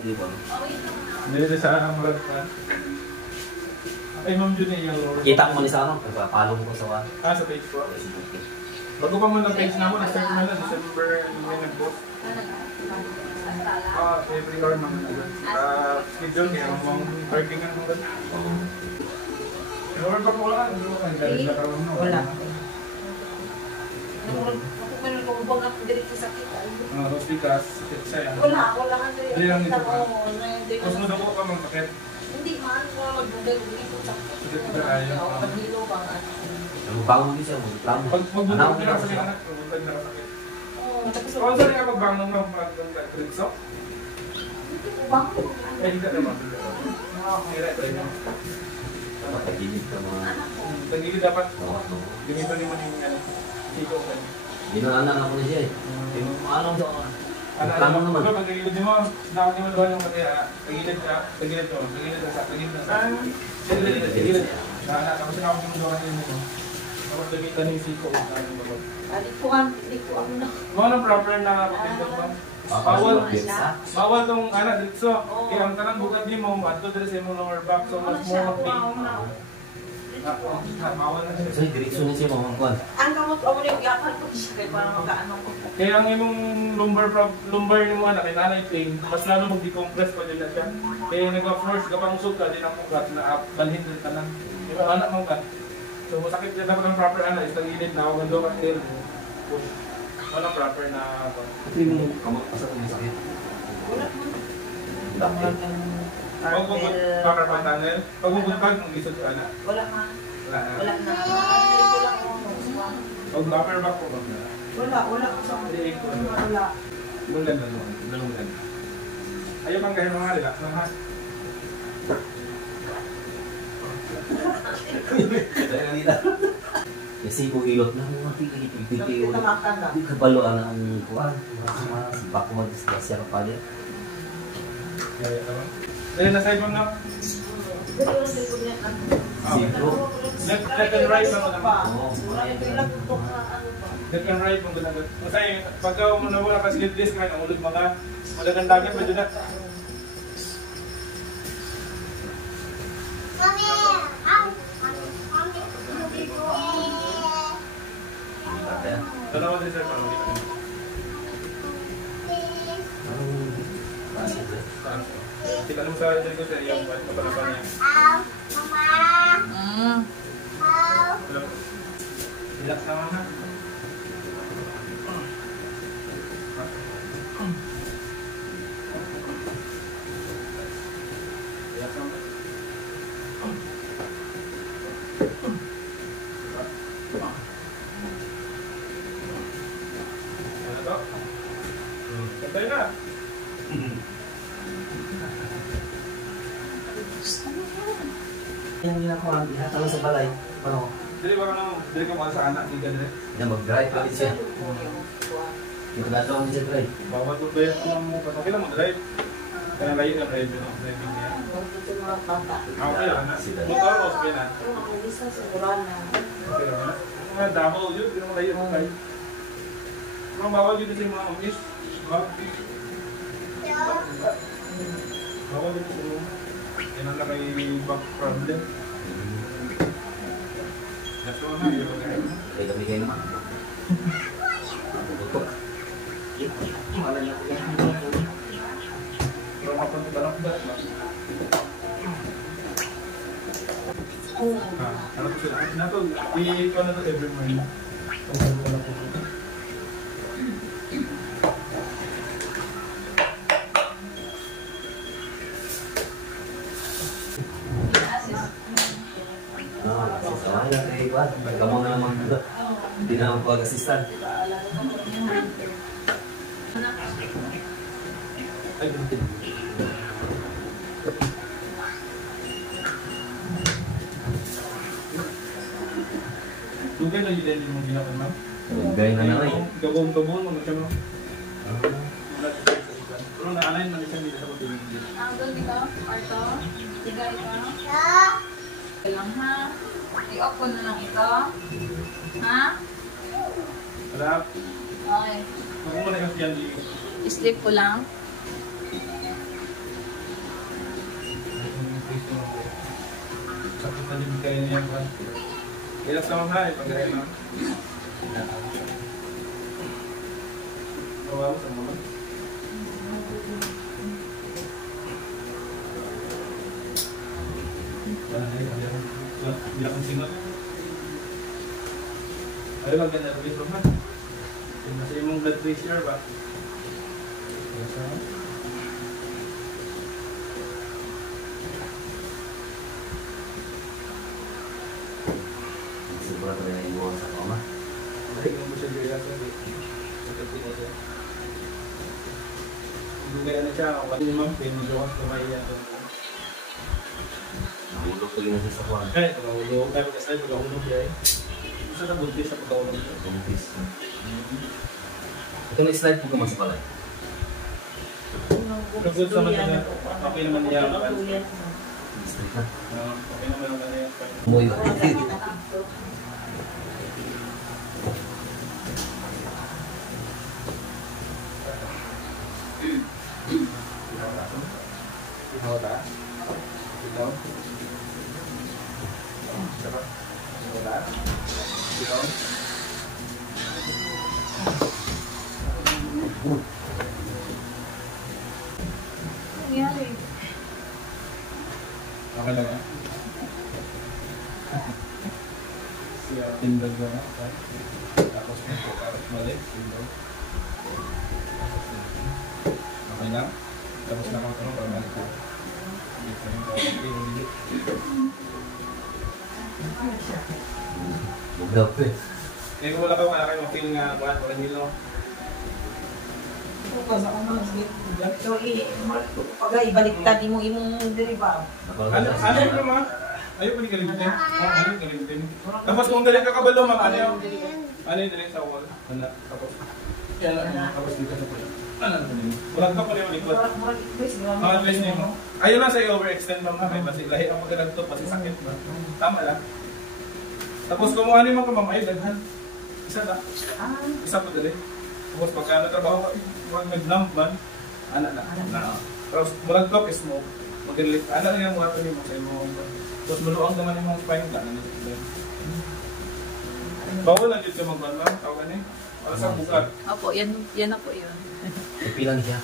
Hindi sa mga ay, Ma'am Junie, yung lower. Kita mo ni sa ano? Follow mo ko sa sa page ko. Bago pa man ang page na ako, na-start mo na, December, may nag-post. Every hour naman na. Schedule niya, ang working ang mga. Lower pa po lang, hindi mo kayo dahil nakaroon na. Wala. Nagkumbang ako direct sa sakit. Rostikas, sakit siya. Wala ka direct. Hindi lang ito pa. Mas mo daw ka mang sakit. Hindi man, wala magbugay dito sa sakit. Sakit ka tayo. Paghilo ba nga. Bangon din siya, magplano. Pagbunog nila sa anak, pagbunog nila sakit. Kung saan nga magbangon mo mag-trinso? Hindi ko bangon. Eh, hindi ka naman. Hirap tayo mo. Matagilid ka mga... Tagilid dapat. Ganito naman yung siko ka. Ginaanan ako na siya eh. Anong siya? Plano naman. Pag tagilid mo, nakakit mo doon yung kaya tagilid ka, tagilid mo, tagilid ka, tagilid ka. Tagilid. Tapos na ako yung doon mo. Tapos gamitan yung siko. Hindi ko ano na. Mga proper na pagkita mo. Bawal tong anak dito. Kaya ang tanang bukad din mo, ato dito sa imong lower back, so much more mag-pain. Bawal na siya. So, direksyon na siya mga kuwan. Ang kamot ako na yung yakal ko siya kaya parang magkaano ko. Kaya ang imong lumbar ni mo anak, kay nanay pain, mas lalo mag-decompress pa din na siya. Kaya nag-force ka pang usog ka, din ang mukat na balhin din ka na. Diba anak mo ka? So masakit din dapat ang proper anak, isang init na ako gando ka tail. Push. Walang proper na ako. Ito yung kamot pa sa kumisakit. Wala man. Huwag mo bakar pa tunnel. Pag mabutag, mag-isod ka na. Wala man. Wala na. Huwag upper back po ba? Wala ko sa mga. Wala. Lungan na naman. Lungan. Ayaw pang gaya mga relax na ha. Kaya kanina. Kasi kung ilot na mga tigil-tigil Hindi kabalo ang kuwan. Bako mag-disgrasya ka pala. Kaya naman. Dali na side mo na. Left and right mo naman. Left and right mo naman. Kasi pagka wala ka slip disc, ang ulod mga malagandagan pa dyan na. Dalawa din sir, parang dito. Kita naman sa dyan ko sa iyong kapalapan niya. Relax naman ha. Relax naman. Pantay na. Yung ginagawa, ihatalo sa balay. Ano? Dili ba dili ka mga sa anak ni Gadre? Na mag-drive pa rin siya. Yung nagagawa din siya drive. Bawat mo ba yung okay lang mag-drive? Kaya layo na drive yun, driving niya. Okay lang na. Motor o sabihin na? Okay lang na. Mga double yun, hindi naman layo ng drive. Mga bawal yun sa mga umis. Bawal yun sa mga. Yan ang nakay back problem. That's all na yun. Kaya kami kayo naman. Tutok. Wala niya ko yan. Pero mapunta ba? Ano po sila? Nato, i-call na to every morning. Kamu na naman hindi na ako pag-assistant. Ay, ganun. Dugay na yun yung ginagawa mo? Dugay na na rin. Gabong-gabong mo siya mo? Pero na-align man siya nila sa pagtuloy. Doon dito, Arto. Tiga ito. Lang ha. I-off ko na lang ito. Ha? Harap. Okay. Huwag mo na yung siyan di. I-slip ko lang. din kayo niya ba? Relax naman na, ipag-gaya na. Kawawa sa mga. Hindi akong singot. Ayaw lang ganyan ulit ba? Kasi yung blood pressure ba? Siguro ko rin yung sa koma. Ay, mo siya dito sa siya. Hindi ano siya, wala ni ma'am, pero medyo ako kumaya ito. Nahulog ko yun sa kwan. Kaya ito, nahulog. Kaya kasi pagkahulog siya eh. Gusto na buntis sa pagkahulog siya. Buntis. Ito na slide po ka mas palay. Pero good naman siya. Okay naman niya. Slide na. Okay naman naman niya. Umuwi ko. Ikaw ta? Ikaw? Siapa? Ikaw ta? Ikaw? Nangyari. Okay lang yan. Siya tindag ko na. Tapos may karat mali. Tindag. Okay lang? Tapos na ako tanong para balik ko. Dito yung karat. Bugap eh. Eh kung wala kayo mag-feel nga wala nilo. So, pag ibaliktad mo imong deriva. Ano yung mga? Ayaw pa ni kalimutin. Ano yung kalimutin? Tapos kung galing ka kabalo, ma'am, ano yung daling sa wall? Ano? Tapos, yan lang. Tapos dito sa pula. Ano na din? Walang ka pala yung likod. Mga advice niyo mo. Ayaw lang sa'yo overextend, ma'am. Kasi lahi ang magalag to, kasi sakit. Tama lang. Tapos kung ano yung mga ma'am, ayaw daghan. Isa na. Isa pa dali. Tapos pagka natrabaho ka, huwag nag-numb man. Anak na. Tapos mulag to, is mo. Magalit. Anak na yung mga ito mo sa imo. Tapos maluang naman yung mga spine ka. Bawal lang dito magbanlang. Tawag ka niya. Para sa bukat. Opo, yan na po yun. Ipilan siya.